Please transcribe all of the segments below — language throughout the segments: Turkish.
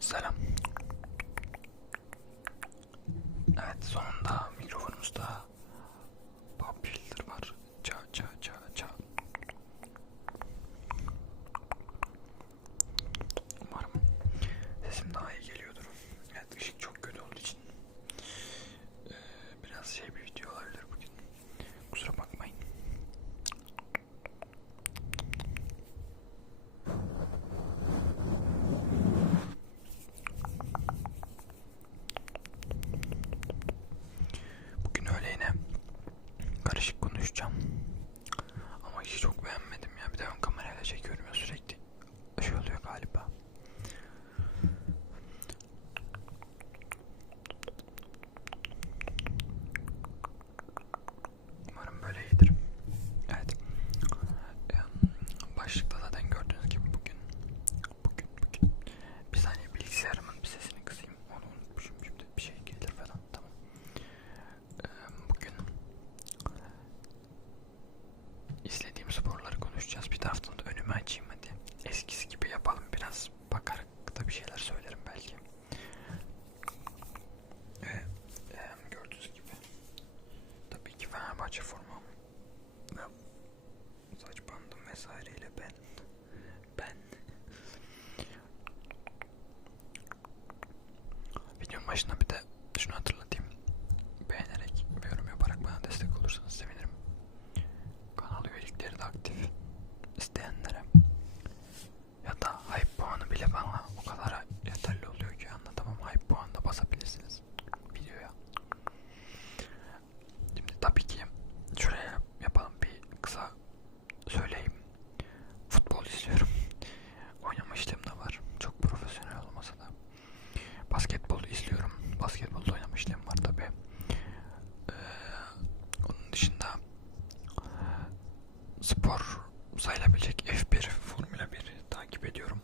Selam. Evet sonunda mikrofonumuzda Papil spor sayılabilecek F1 Formula 1 takip ediyorum.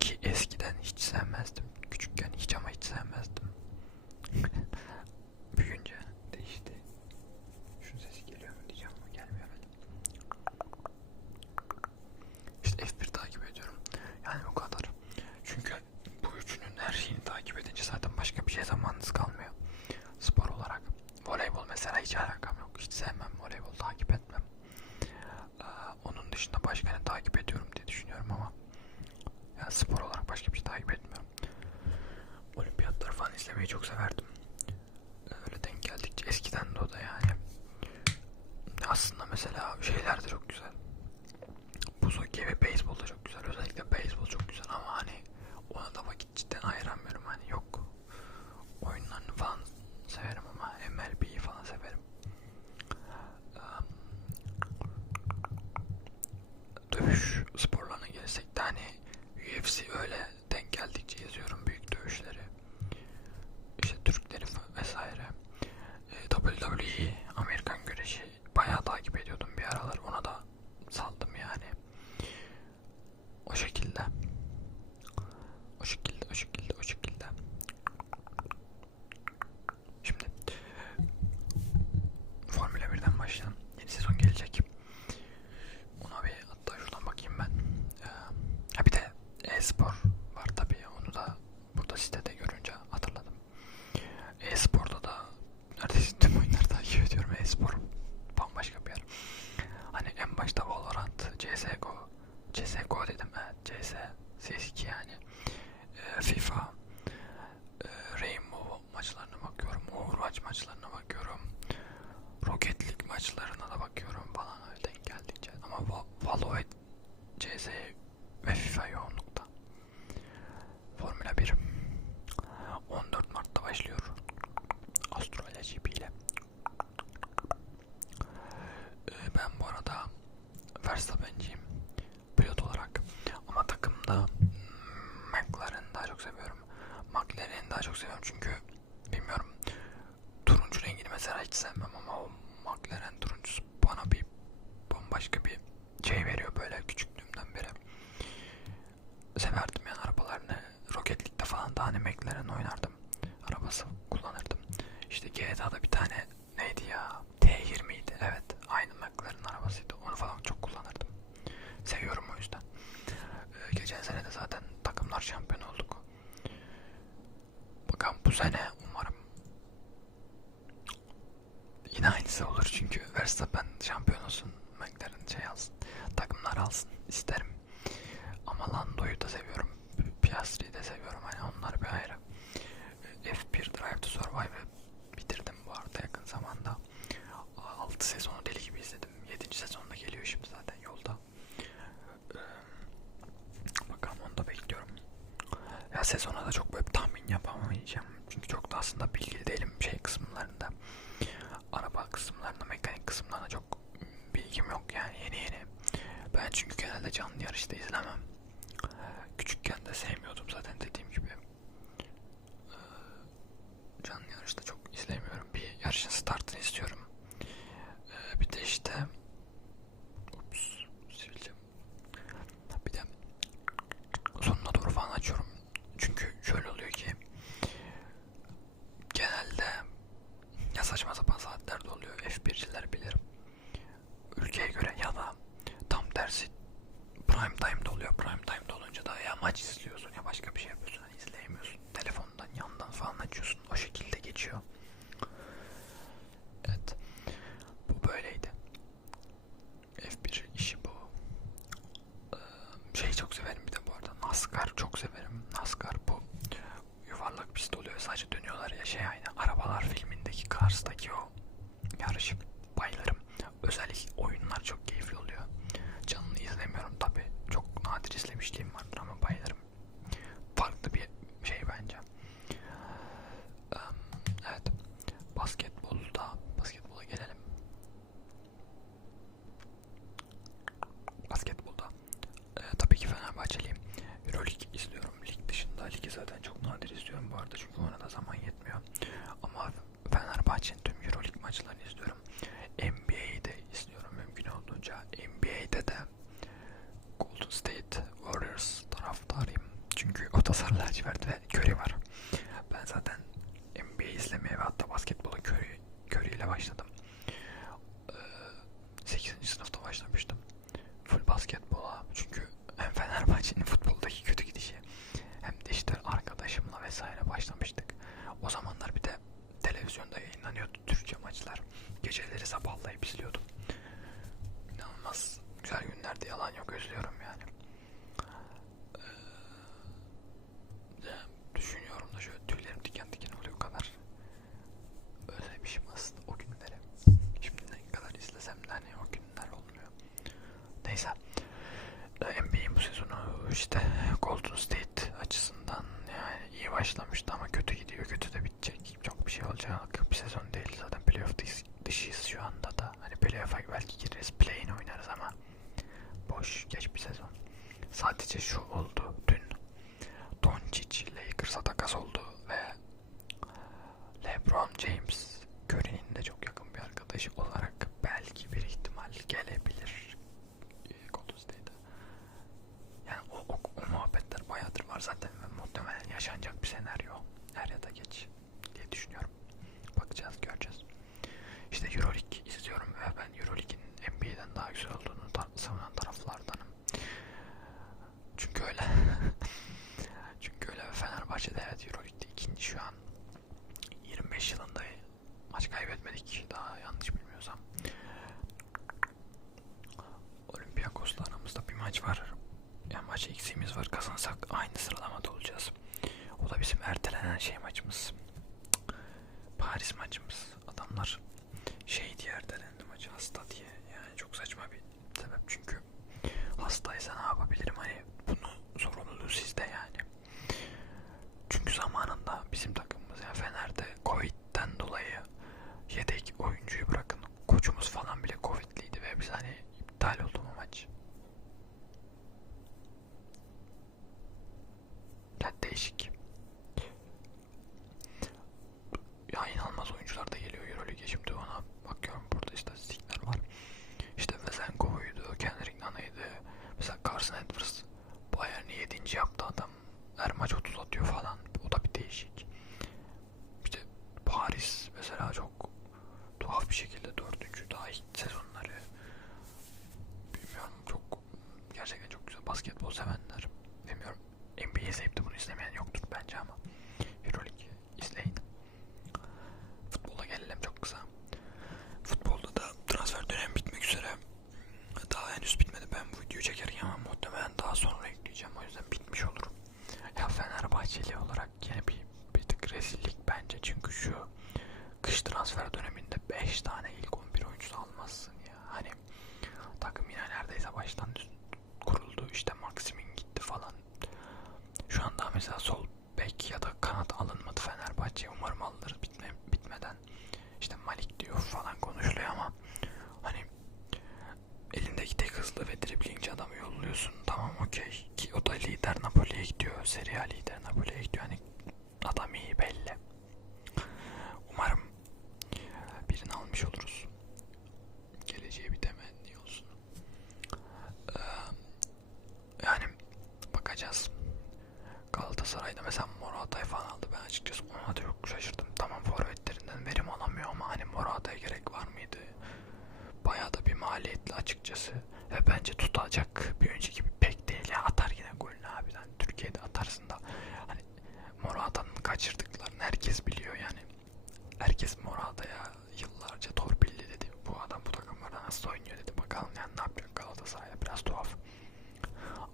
Ki eskiden hiç sevmezdim. Küçükken hiç ama hiç sevmezdim. olur çünkü Verstappen şampiyon olsun, McLaren şey alsın, takımlar alsın isterim. Ama Lando'yu da seviyorum, Piastri'yi de seviyorum hani onlar bir ayrı. F1 Drive to Survive'ı bitirdim bu arada yakın zamanda. 6 sezonu deli gibi izledim. 7. sezonda geliyor şimdi zaten yolda. Ee, bakalım onu da bekliyorum. Ya sezona da çok böyle tahmin yapamayacağım. Çünkü çok da aslında bilgili değilim şey kısımlarında kısımlarına çok bilgim yok yani yeni yeni. Ben çünkü genelde canlı yarışta izlemem. Küçükken de sevmiyordum zaten tek Curry var. Ben zaten NBA izlemeye ve hatta basketbola Curry, Curry ile başladım. sadece şu oldu. olursak aynı sıralamada olacağız. O da bizim ertelenen şey maçımız. Paris maçımız. Adamlar şey diye ertelendi maçı hasta diye. Yani çok saçma bir sebep çünkü hastaysa ne yapabilirim hani bunu sorumluluğu sizde yani. Çünkü zamanında bizim takım yani bir, bir tık rezillik bence çünkü şu kış transfer döneminde 5 tane ilk 11 oyuncusu almazsın ya. Hani takım yine neredeyse baştan kuruldu. İşte Maximin gitti falan. Şu anda mesela sol bek ya da kanat alınmadı Fenerbahçe. Umarım alınır bitme, bitmeden. İşte Malik diyor falan konuşuluyor ama hani elindeki tek hızlı ve driblingci adamı yolluyorsun. Tamam okey lider Napoli'ye gidiyor. Serie A lider Napoli'ye gidiyor. Hani adam iyi belli. Umarım birini almış oluruz. Geleceğe bir temenni olsun. Ee, yani bakacağız. Galatasaray'da mesela Morata'yı falan aldı. Ben açıkçası ona da çok şaşırdım. Tamam forvetlerinden verim alamıyor ama hani Morata'ya gerek var mıydı? Bayağı da bir maliyetli açıkçası. Ve bence tutacak bir önceki gibi pek değil ya. Atar yine golünü abi. Yani Türkiye'de atarsın da hani Morata'nın kaçırdıklarını herkes biliyor yani. Herkes Morata'ya yıllarca torpilli dedi. Bu adam bu takımlarda nasıl oynuyor dedi. Bakalım yani ne yapacak Galatasaray'da biraz tuhaf.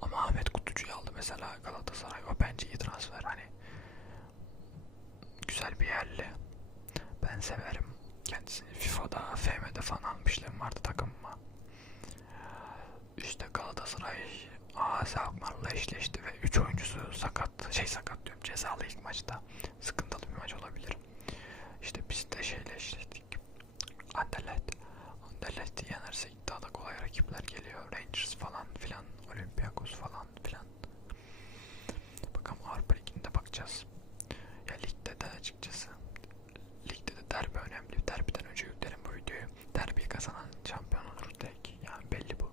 Ama Ahmet Kutucu'yu aldı mesela Galatasaray. O bence iyi transfer. Hani güzel bir yerli. Ben severim. Kendisini FIFA'da, FM'de falan almışlığım vardı takımıma. İşte Galatasaray AS Alkmaar'la eşleşti ve 3 oyuncusu sakat, şey sakat diyorum cezalı ilk maçta. Sıkıntılı bir maç olabilir. İşte biz de şeyle eşleştik. Anderlecht. Anderlecht'i yenerse iddiada kolay rakipler geliyor. Rangers falan filan, Olympiakos falan filan. Bakalım Avrupa Ligi'nde bakacağız. Ya ligde de açıkçası ligde de derbi önemli. Derbiden önce yüklerim bu videoyu. Derbiyi kazanan şampiyon olur tek. Yani belli bu.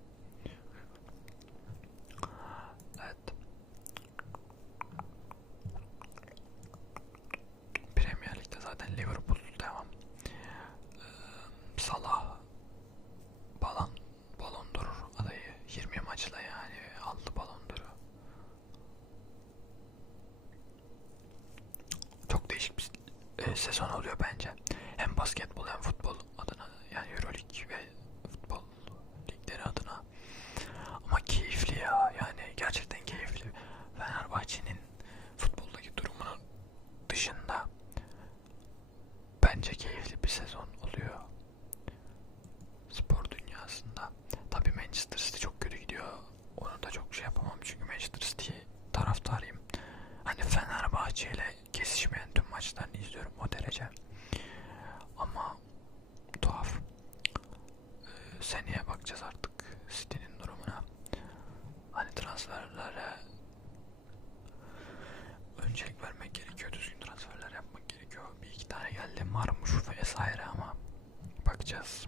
Evet. Premier Lig'de zaten Liverpool devam. Ee, Salah balon balon durur adayı 20 maçla yani aldı balon duru. Çok değişik bir e, sezon oluyor bence. Hem basketbol hem futbol adına yani Euroleague ve futbol ligleri adına. Ama keyifli ya yani gerçekten keyifli. Fenerbahçe'nin futboldaki durumunun dışında bence keyifli bir sezon oluyor. Spor dünyasında. Tabii Manchester City çok kötü gidiyor. Onu da çok şey yapamam çünkü Manchester City taraftarıyım. Hani Fenerbahçe ile kesişmeyen tüm maçlarını izliyorum derece. Ama tuhaf. Ee, seneye bakacağız artık City'nin durumuna. Hani transferlere öncelik vermek gerekiyor. Düzgün transferler yapmak gerekiyor. Bir iki tane geldi. Marmuş vesaire ama bakacağız.